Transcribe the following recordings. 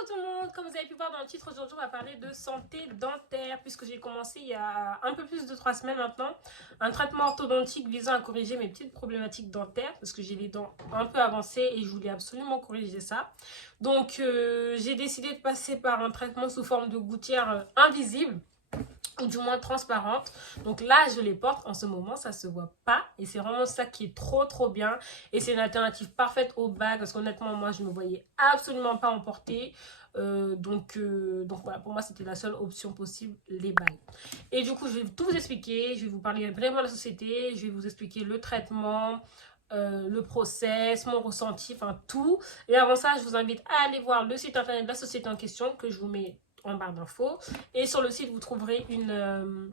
Coucou tout le monde, comme vous avez pu voir dans le titre, aujourd'hui on va parler de santé dentaire puisque j'ai commencé il y a un peu plus de 3 semaines maintenant un traitement orthodontique visant à corriger mes petites problématiques dentaires parce que j'ai les dents un peu avancées et je voulais absolument corriger ça. Donc j'ai décidé de passer par un traitement sous forme de gouttière invisible ou du moins transparente. Donc là, je les porte en ce moment, ça se voit pas et c'est vraiment ça qui est trop bien et c'est une alternative parfaite aux bagues parce qu'honnêtement, moi, je ne me voyais absolument pas en porter. Donc voilà, pour moi, c'était la seule option possible, les bagues. Et du coup, je vais tout vous expliquer, je vais vous parler vraiment de la société, je vais vous expliquer le traitement, le process, mon ressenti, enfin tout. Et avant ça, je vous invite à aller voir le site internet de la société en question que je vous mets en barre d'infos. Et sur le site, vous trouverez une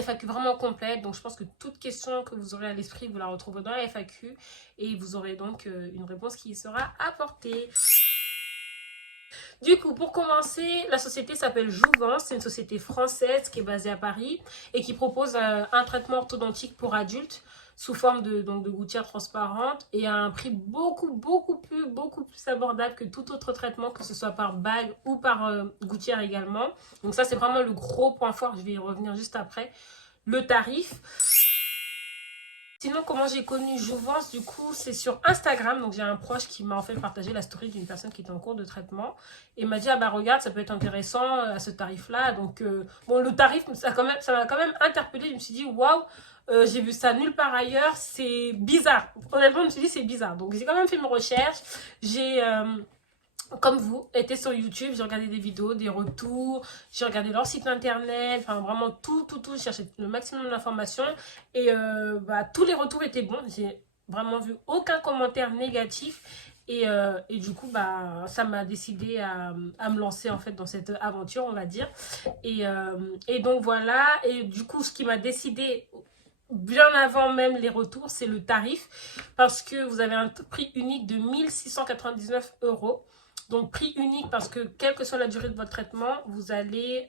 FAQ vraiment complète. Donc, je pense que toute question que vous aurez à l'esprit, vous la retrouverez dans la FAQ. Et vous aurez donc une réponse qui sera apportée. Du coup, pour commencer, la société s'appelle Jouvence. C'est une société française qui est basée à Paris et qui propose un traitement orthodontique pour adultes sous forme de gouttière transparente et à un prix beaucoup plus abordable que tout autre traitement, que ce soit par bague ou par gouttière également. Donc ça, c'est vraiment le gros point fort. Je vais y revenir juste après. Le tarif. Sinon, comment j'ai connu Jouvence, du coup, c'est sur Instagram. Donc, j'ai un proche qui m'a en fait partagé la story d'une personne qui était en cours de traitement. Et m'a dit, ah bah regarde, ça peut être intéressant à ce tarif-là. Donc, bon, le tarif, ça m'a quand même interpellée. Je me suis dit, waouh, j'ai vu ça nulle part ailleurs. C'est bizarre. Honnêtement, je me suis dit, c'est bizarre. Donc, j'ai quand même fait mes recherches. J'ai comme vous, été sur YouTube, j'ai regardé des vidéos, des retours, j'ai regardé leur site internet, enfin vraiment tout, j'ai cherché le maximum d'informations et tous les retours étaient bons, j'ai vraiment vu aucun commentaire négatif et du coup ça m'a décidé à me lancer en fait dans cette aventure on va dire et donc voilà et du coup ce qui m'a décidé bien avant même les retours c'est le tarif parce que vous avez un prix unique de 1 699 €. Donc, prix unique parce que, quelle que soit la durée de votre traitement, vous allez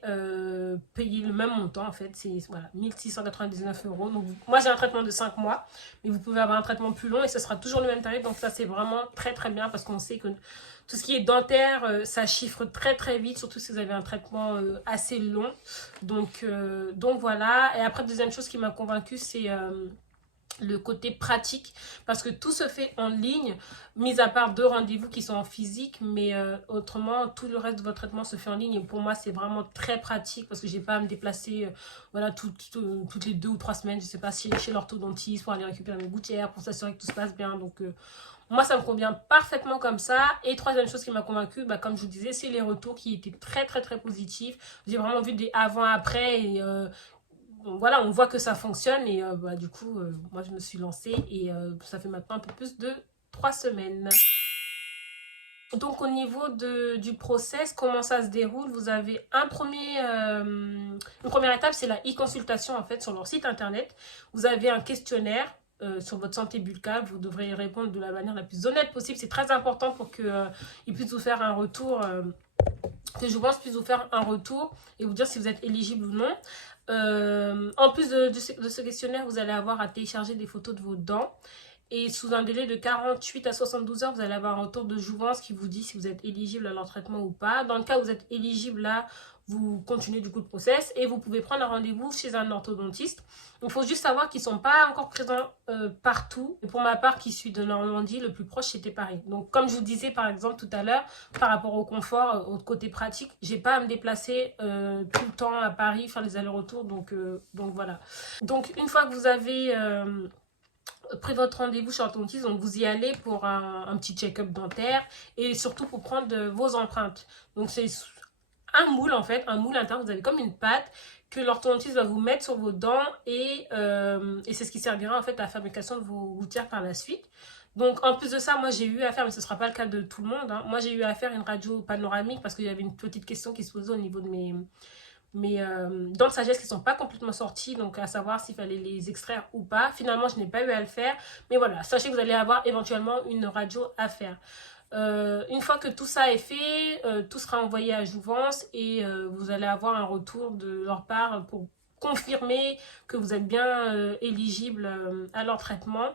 payer le même montant. En fait, c'est voilà, 1 699 €. Donc, moi, j'ai un traitement de 5 mois, mais vous pouvez avoir un traitement plus long et ce sera toujours le même tarif. Donc, ça, c'est vraiment très bien parce qu'on sait que tout ce qui est dentaire, ça chiffre très vite, surtout si vous avez un traitement assez long. Donc voilà. Et après, deuxième chose qui m'a convaincue, c'est le côté pratique parce que tout se fait en ligne mis à part 2 rendez-vous qui sont en physique mais autrement tout le reste de votre traitement se fait en ligne et pour moi c'est vraiment très pratique parce que j'ai pas à me déplacer voilà toutes les 2 ou 3 semaines je sais pas si chez l'orthodontiste pour aller récupérer mes gouttières pour s'assurer que tout se passe bien donc moi ça me convient parfaitement comme ça et troisième chose qui m'a convaincue comme je vous disais c'est les retours qui étaient très positifs j'ai vraiment vu des avant après et voilà, on voit que ça fonctionne et du coup, moi je me suis lancée et ça fait maintenant un peu plus de 3 semaines. Donc au niveau du process, comment ça se déroule? Vous avez une première étape, c'est la e-consultation en fait sur leur site internet. Vous avez un questionnaire sur votre santé buccale. Vous devrez y répondre de la manière la plus honnête possible. C'est très important pour qu'ils puissent vous faire un retour, que je pense puisse vous faire un retour et vous dire si vous êtes éligible ou non. En plus de ce questionnaire, vous allez avoir à télécharger des photos de vos dents. Et sous un délai de 48 à 72 heures, vous allez avoir un retour de Jouvence qui vous dit si vous êtes éligible à leur traitement ou pas. Dans le cas où vous êtes éligible, là, vous continuez du coup le process et vous pouvez prendre un rendez-vous chez un orthodontiste. Il faut juste savoir qu'ils ne sont pas encore présents partout. Et pour ma part, qui suis de Normandie, le plus proche c'était Paris. Donc comme je vous disais par exemple tout à l'heure, par rapport au confort, au côté pratique, j'ai pas à me déplacer tout le temps à Paris, faire les allers-retours. Donc voilà. Donc une fois que vous avez pris votre rendez-vous chez l'orthodontiste, donc vous y allez pour un petit check-up dentaire et surtout pour prendre vos empreintes. Donc c'est un moule en fait, un moule interne, vous avez comme une pâte que l'orthodontiste va vous mettre sur vos dents et c'est ce qui servira en fait à la fabrication de vos gouttières par la suite. Donc en plus de ça, moi j'ai eu à faire, mais ce ne sera pas le cas de tout le monde, hein. Moi j'ai eu à faire une radio panoramique parce qu'il y avait une petite question qui se posait au niveau de mes dents de sagesse qui ne sont pas complètement sorties, donc à savoir s'il fallait les extraire ou pas. Finalement, je n'ai pas eu à le faire, mais voilà, sachez que vous allez avoir éventuellement une radio à faire. Une fois que tout ça est fait, tout sera envoyé à Jouvence et vous allez avoir un retour de leur part pour confirmer que vous êtes bien éligible à leur traitement.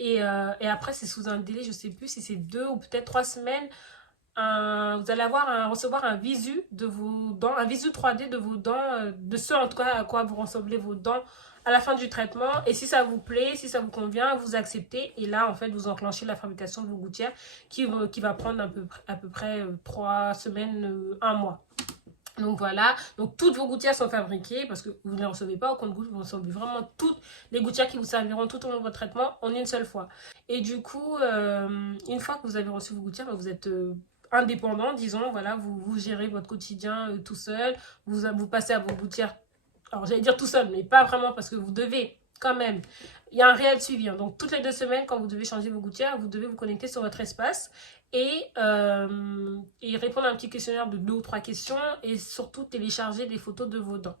Et après, c'est sous un délai, je ne sais plus si c'est 2 ou peut-être 3 semaines vous allez recevoir un visu de vos dents, un visu 3D de vos dents, de ce en tout cas à quoi vous ressemblez vos dents à la fin du traitement. Et si ça vous plaît, si ça vous convient, vous acceptez. Et là, en fait, vous enclenchez la fabrication de vos gouttières qui va prendre à peu près 3 semaines, 1 mois. Donc voilà, donc toutes vos gouttières sont fabriquées parce que vous ne les recevez pas au compte-gouttes, vous recevez vraiment toutes les gouttières qui vous serviront tout au long de votre traitement en une seule fois. Et du coup, une fois que vous avez reçu vos gouttières, vous êtes indépendant, disons, voilà, vous gérez votre quotidien tout seul, vous passez à vos gouttières, alors j'allais dire tout seul, mais pas vraiment parce que vous devez quand même, il y a un réel suivi, hein. Donc toutes les 2 semaines, quand vous devez changer vos gouttières, vous devez vous connecter sur votre espace et répondre à un petit questionnaire de 2 ou 3 questions et surtout télécharger des photos de vos dents.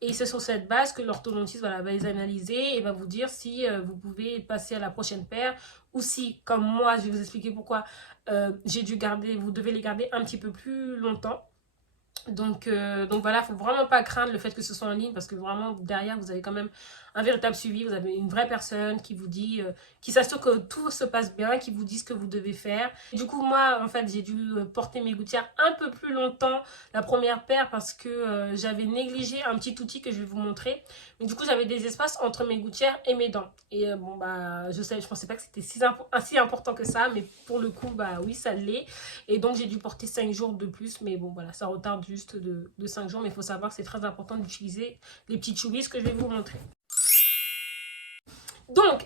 Et c'est sur cette base que l'orthodontiste va les analyser et va vous dire si vous pouvez passer à la prochaine paire ou si, comme moi, je vais vous expliquer pourquoi vous devez les garder un petit peu plus longtemps. Donc voilà, il ne faut vraiment pas craindre le fait que ce soit en ligne parce que vraiment derrière vous avez quand même un véritable suivi, vous avez une vraie personne qui vous dit, qui s'assure que tout se passe bien, qui vous dit ce que vous devez faire. Et du coup moi en fait j'ai dû porter mes gouttières un peu plus longtemps la première paire parce que j'avais négligé un petit outil que je vais vous montrer. Mais du coup j'avais des espaces entre mes gouttières et mes dents. Et bon bah je pensais pas que c'était si important que ça, mais pour le coup bah oui ça l'est. Et donc j'ai dû porter 5 jours de plus, mais bon voilà ça retarde juste de 5 jours, mais il faut savoir que c'est très important d'utiliser les petites chouïs que je vais vous montrer. Donc,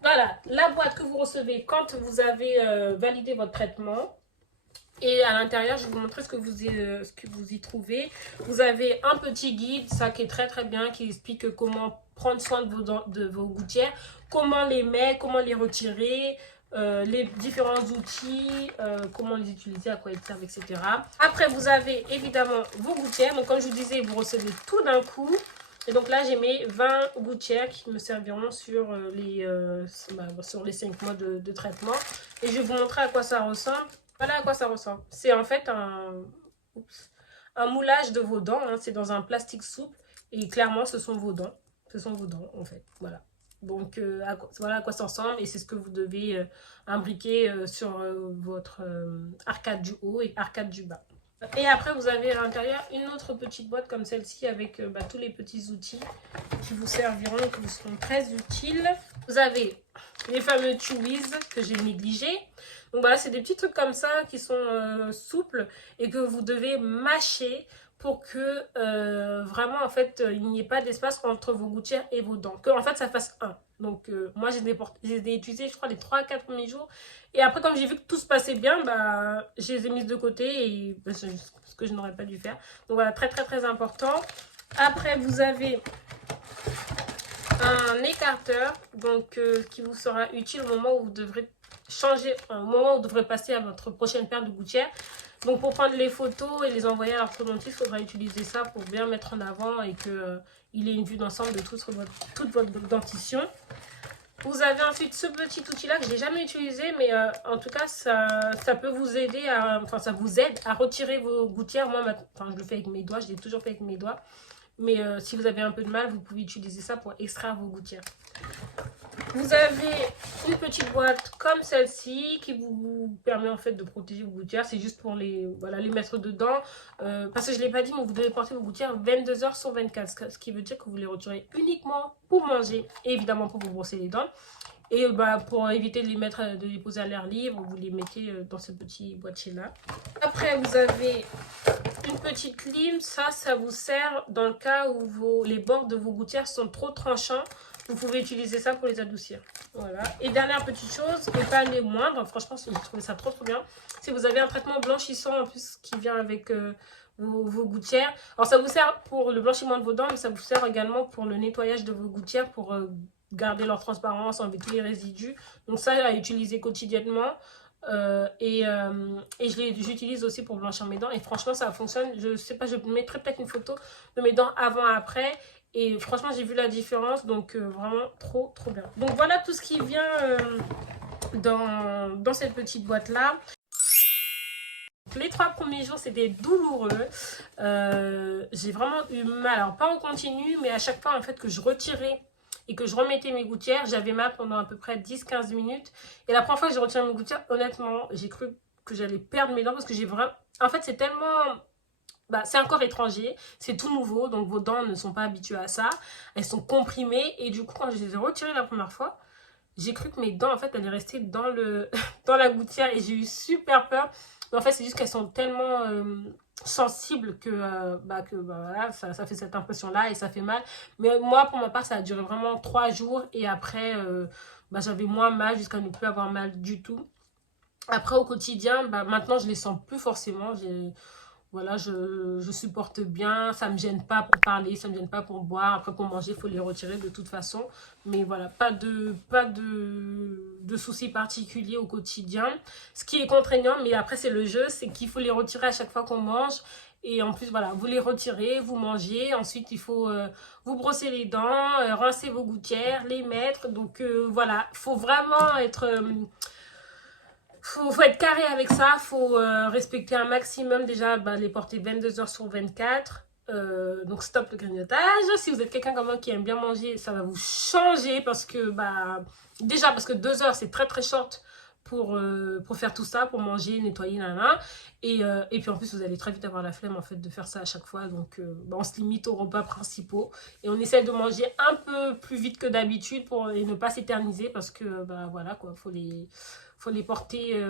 voilà, la boîte que vous recevez quand vous avez validé votre traitement. Et à l'intérieur, je vais vous montrer ce que vous y trouvez. Vous avez un petit guide, ça qui est très très bien, qui explique comment prendre soin de vos gouttières, comment les mettre, comment les retirer, les différents outils, comment les utiliser, à quoi ils servent, etc. Après, vous avez évidemment vos gouttières. Donc, comme je vous disais, vous recevez tout d'un coup. Et donc là, j'ai mes 20 gouttières qui me serviront sur les 5 mois de traitement. Et je vais vous montrer à quoi ça ressemble. Voilà à quoi ça ressemble. C'est en fait un moulage de vos dents. Hein. C'est dans un plastique souple. Et clairement, ce sont vos dents. Ce sont vos dents, en fait. Voilà. Donc, voilà à quoi ça ressemble. Et c'est ce que vous devez imbriquer sur votre arcade du haut et arcade du bas. Et après, vous avez à l'intérieur une autre petite boîte comme celle-ci avec tous les petits outils qui vous serviront et qui vous seront très utiles. Vous avez les fameux chewies que j'ai négligés. Donc voilà, c'est des petits trucs comme ça qui sont souples et que vous devez mâcher pour que vraiment en fait il n'y ait pas d'espace entre vos gouttières et vos dents, que en fait ça fasse un. Donc moi je les ai utilisés je crois les 3-4 premiers jours et après comme j'ai vu que tout se passait bien, bah je les ai mises de côté et c'est ce que je n'aurais pas dû faire. Donc voilà, très très très important. Après vous avez un écarteur donc qui vous sera utile au moment où vous devrez changer, au moment où vous devrez passer à votre prochaine paire de gouttières. Donc pour prendre les photos et les envoyer à l'orthodontiste, il faudra utiliser ça pour bien mettre en avant et qu'il ait une vue d'ensemble de toute votre dentition. Vous avez ensuite ce petit outil là que je n'ai jamais utilisé, mais en tout cas ça peut vous aider ça vous aide à retirer vos gouttières. Moi je le fais avec mes doigts, je l'ai toujours fait avec mes doigts. Mais si vous avez un peu de mal, vous pouvez utiliser ça pour extraire vos gouttières. Vous avez une petite boîte comme celle-ci qui vous permet en fait de protéger vos gouttières. C'est juste pour les mettre dedans. Parce que je ne l'ai pas dit, mais vous devez porter vos gouttières 22 heures sur 24. Ce qui veut dire que vous les retirez uniquement pour manger et évidemment pour vous brosser les dents. Et pour éviter de les poser à l'air libre, vous les mettez dans ce petit boîtier-là. Après, vous avez une petite lime. Ça vous sert dans le cas où les bords de vos gouttières sont trop tranchants. Vous pouvez utiliser ça pour les adoucir. Voilà. Et dernière petite chose, et pas les moindres, franchement, j'ai trouvé ça trop bien. Si vous avez un traitement blanchissant en plus qui vient avec vos gouttières. Alors ça vous sert pour le blanchiment de vos dents, mais ça vous sert également pour le nettoyage de vos gouttières, pour garder leur transparence, enlever tous les résidus. Donc ça à utiliser quotidiennement. J'utilise aussi pour blanchir mes dents. Et franchement, ça fonctionne. Je sais pas, je mettrai peut-être une photo de mes dents avant-après. Et franchement, j'ai vu la différence, donc vraiment trop bien. Donc voilà tout ce qui vient dans cette petite boîte-là. Les 3 premiers jours, c'était douloureux. J'ai vraiment eu mal. Alors, pas en continu, mais à chaque fois en fait que je retirais et que je remettais mes gouttières, j'avais mal pendant à peu près 10-15 minutes. Et la première fois que j'ai retiré mes gouttières, honnêtement, j'ai cru que j'allais perdre mes dents parce que j'ai vraiment... En fait, c'est tellement... Bah, c'est un corps étranger, c'est tout nouveau, donc vos dents ne sont pas habituées à ça. Elles sont comprimées et du coup, quand je les ai retirées la première fois, j'ai cru que mes dents, en fait, allaient rester dans dans la gouttière et j'ai eu super peur. Mais en fait, c'est juste qu'elles sont tellement sensibles voilà, ça fait cette impression-là et ça fait mal. Mais moi, pour ma part, ça a duré vraiment 3 jours et après, j'avais moins mal jusqu'à ne plus avoir mal du tout. Après, au quotidien, maintenant, je les sens plus forcément. Voilà, je supporte bien, ça me gêne pas pour parler, ça me gêne pas pour boire. Après, pour manger, il faut les retirer de toute façon. Mais voilà, pas de soucis particuliers au quotidien. Ce qui est contraignant, mais après, c'est le jeu, c'est qu'il faut les retirer à chaque fois qu'on mange. Et en plus, voilà, vous les retirez, vous mangez. Ensuite, il faut vous brosser les dents, rincer vos gouttières, les mettre. Donc, voilà, il faut vraiment être... faut être carré avec ça, faut respecter un maximum déjà les porter 22 heures sur 24. Donc stop le grignotage. Si vous êtes quelqu'un comme moi qui aime bien manger, ça va vous changer parce que déjà parce que 2 heures c'est très très short pour faire tout ça, pour manger, nettoyer, nanana. Et puis en plus vous allez très vite avoir la flemme en fait de faire ça à chaque fois. Donc on se limite aux repas principaux et on essaie de manger un peu plus vite que d'habitude et ne pas s'éterniser parce que voilà quoi, faut les porter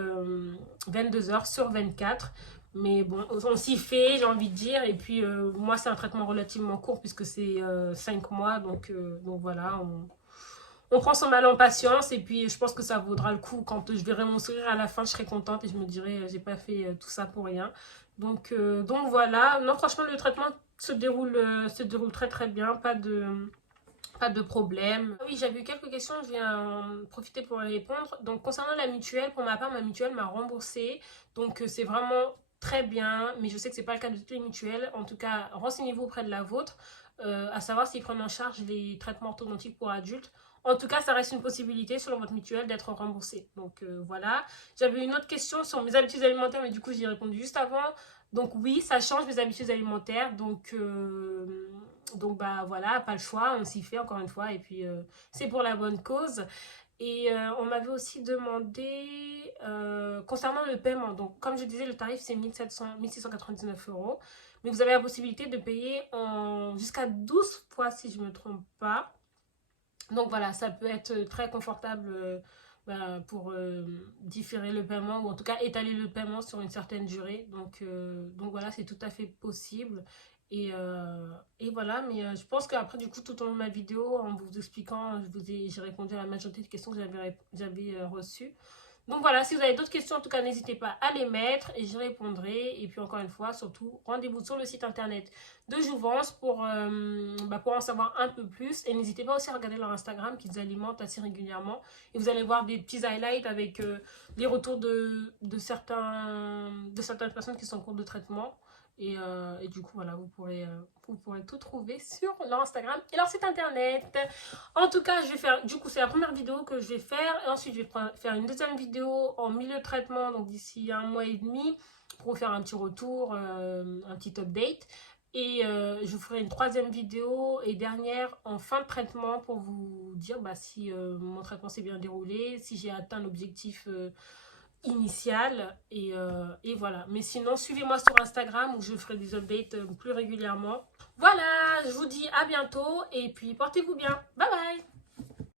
22 heures sur 24. Mais bon, on s'y fait, j'ai envie de dire. Et puis, moi, c'est un traitement relativement court puisque c'est 5 mois. Donc voilà, on prend son mal en patience. Et puis, je pense que ça vaudra le coup. Quand je verrai mon sourire à la fin, je serai contente et je me dirai, j'ai pas fait tout ça pour rien. Donc voilà. Non, franchement, le traitement se déroule très très bien. Pas de problème. Oui, j'avais eu quelques questions, je vais en profiter pour les répondre. Donc, concernant la mutuelle, pour ma part, ma mutuelle m'a remboursé. Donc, c'est vraiment très bien, mais je sais que c'est pas le cas de toutes les mutuelles. En tout cas, renseignez-vous auprès de la vôtre, à savoir s'ils prennent en charge les traitements orthodontiques pour adultes. En tout cas, ça reste une possibilité selon votre mutuelle d'être remboursé. Donc, voilà. J'avais une autre question sur mes habitudes alimentaires, mais du coup, j'y ai répondu juste avant. Donc, oui, ça change mes habitudes alimentaires. Donc voilà, pas le choix, on s'y fait encore une fois et puis c'est pour la bonne cause. Et on m'avait aussi demandé concernant le paiement. Donc comme je disais, le tarif c'est 1699 euros. Mais vous avez la possibilité de payer jusqu'à 12 fois si je ne me trompe pas. Donc voilà, ça peut être très confortable pour différer le paiement ou en tout cas étaler le paiement sur une certaine durée. Donc voilà, c'est tout à fait possible. Et voilà, mais je pense qu'après, du coup, tout au long de ma vidéo, en vous expliquant, j'ai répondu à la majorité des questions que j'avais reçues. Donc voilà, si vous avez d'autres questions, en tout cas, n'hésitez pas à les mettre et j'y répondrai. Et puis encore une fois, surtout, rendez-vous sur le site internet de Jouvence pour en savoir un peu plus. Et n'hésitez pas aussi à regarder leur Instagram qu'ils alimentent assez régulièrement. Et vous allez voir des petits highlights avec les retours de certaines personnes qui sont en cours de traitement. Et du coup, voilà, vous pourrez tout trouver sur leur Instagram et leur site internet. En tout cas, je vais faire, du coup, c'est la première vidéo que je vais faire. Et ensuite, je vais faire une deuxième vidéo en milieu de traitement, donc d'ici 1 mois et demi, pour vous faire un petit retour, un petit update. Et je vous ferai une troisième vidéo et dernière en fin de traitement pour vous dire si mon traitement s'est bien déroulé, si j'ai atteint l'objectif initial et voilà. Mais sinon, suivez-moi sur Instagram où je ferai des updates plus régulièrement. Voilà, je vous dis à bientôt et puis portez-vous bien. Bye bye.